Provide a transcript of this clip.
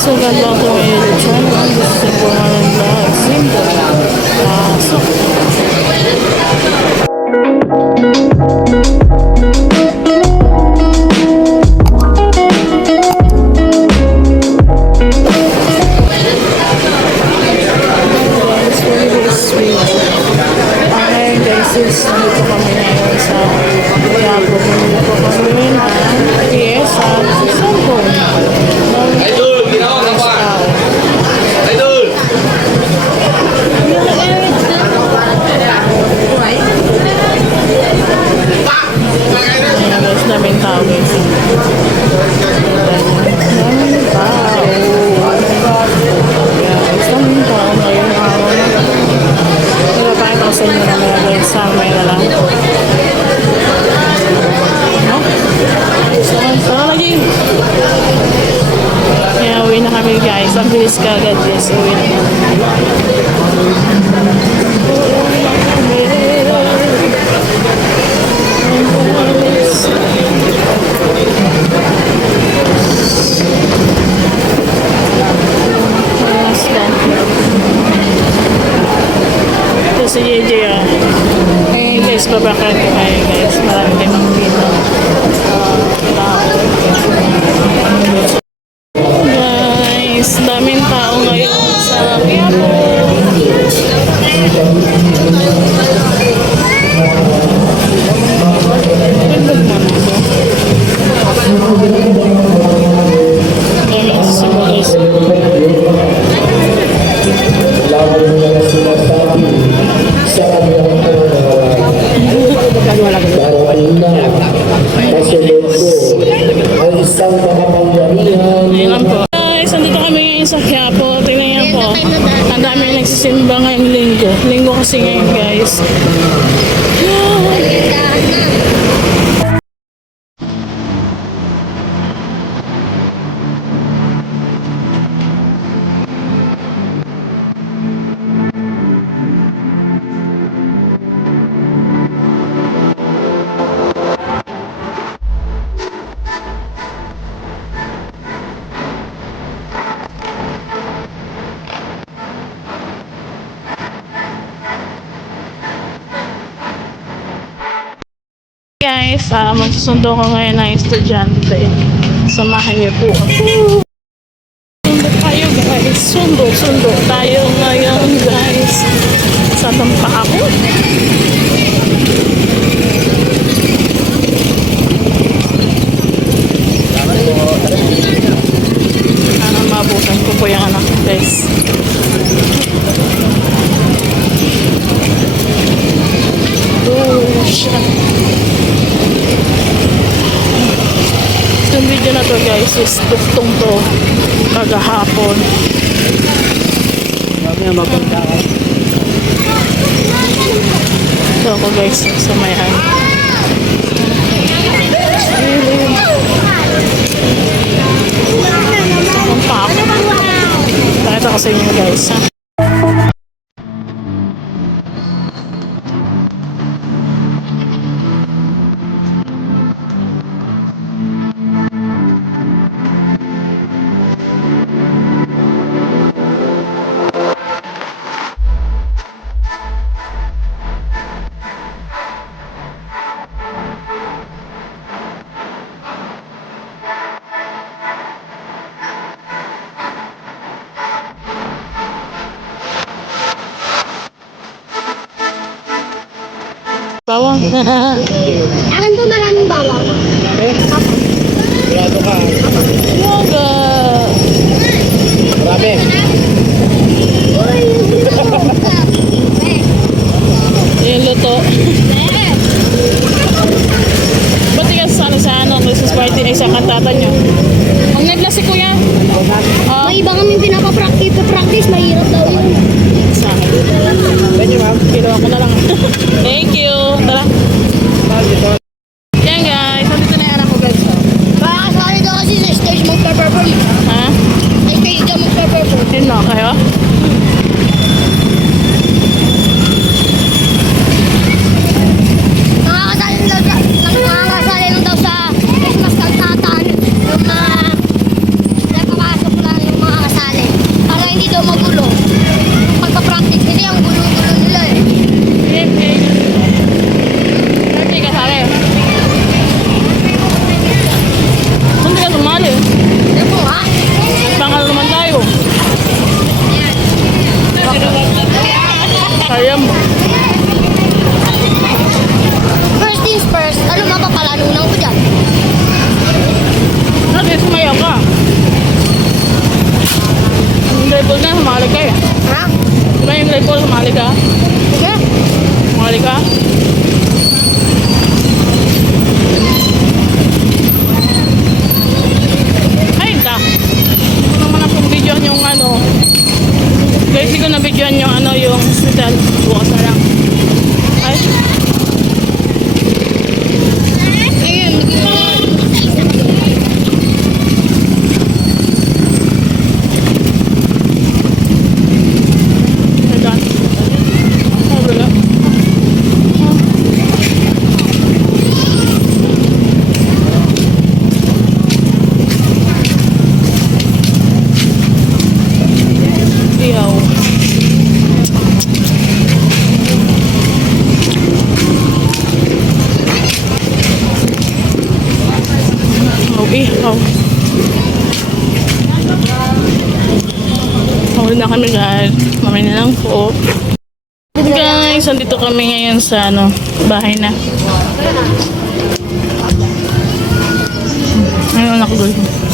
guys, welcome back to my YouTube channel. This is Simple Man Vlog. Simple. Pasok. Guys, very sweet. Okay guys, nandito kami ngayon sa kaya bumili ko kami ng PS at cellphone. Idol, ginawa ka pa. Idol. Guys, daming tao guys. Daming tao. Guys, daming tao ngayong araw na. Pinapakita ko sa inyo na mga guys sa may na lang. No? Saan lagi? Kaya uwi na kami guys. Ang bilis ka agad guys. Uwi na kami. Ito si JJ ah. Eh guys, babakan ko kayo guys. Marami kayo makikita. Guys, daming tao ngayon sa Quiapo. Daming sisibo guys. Ayan po. Guys, nandito kami ngayon sa Quiapo. Tingnan niyo po. Ang dami nagsisimba ngayong linggo. Linggo kasi ngayon guys. Guys, magsusundo ko ngayon ng estudyante. Samahan niyo po ako. Sundo tayo guys. Sundo tayo ngayon guys. Sa tampa ako. Sana mabutan ko po yung anak ko guys. Oh, shit. Yung video na to guys is duftong to kagahapon. Ito ako guys sa mayan. Ang pako. Pakita ko sa inyo guys ha. Bawang. Akin po maraming bawang. Grado ka. Yoga. Marami. Yung luto. Ba't ka sa ano, Christmas party ay sa kantata nyo? Ang nagla si kuya. May iba kami pinapapractice, mahirap daw yun. Sa akin. Thank you, ma'am. Kinuha ko na lang. Thank you. Tara. Guys, hindi ko nabidyoan yung ano, yung hospital. Bukas na lang. Ay. Hold on. Oh, wala. Ihaw. Ihaw. Huli na kami guys. Mamaya na lang po. Guys, andito kami ngayon sa ano, bahay na. Ayun, anak ko doon.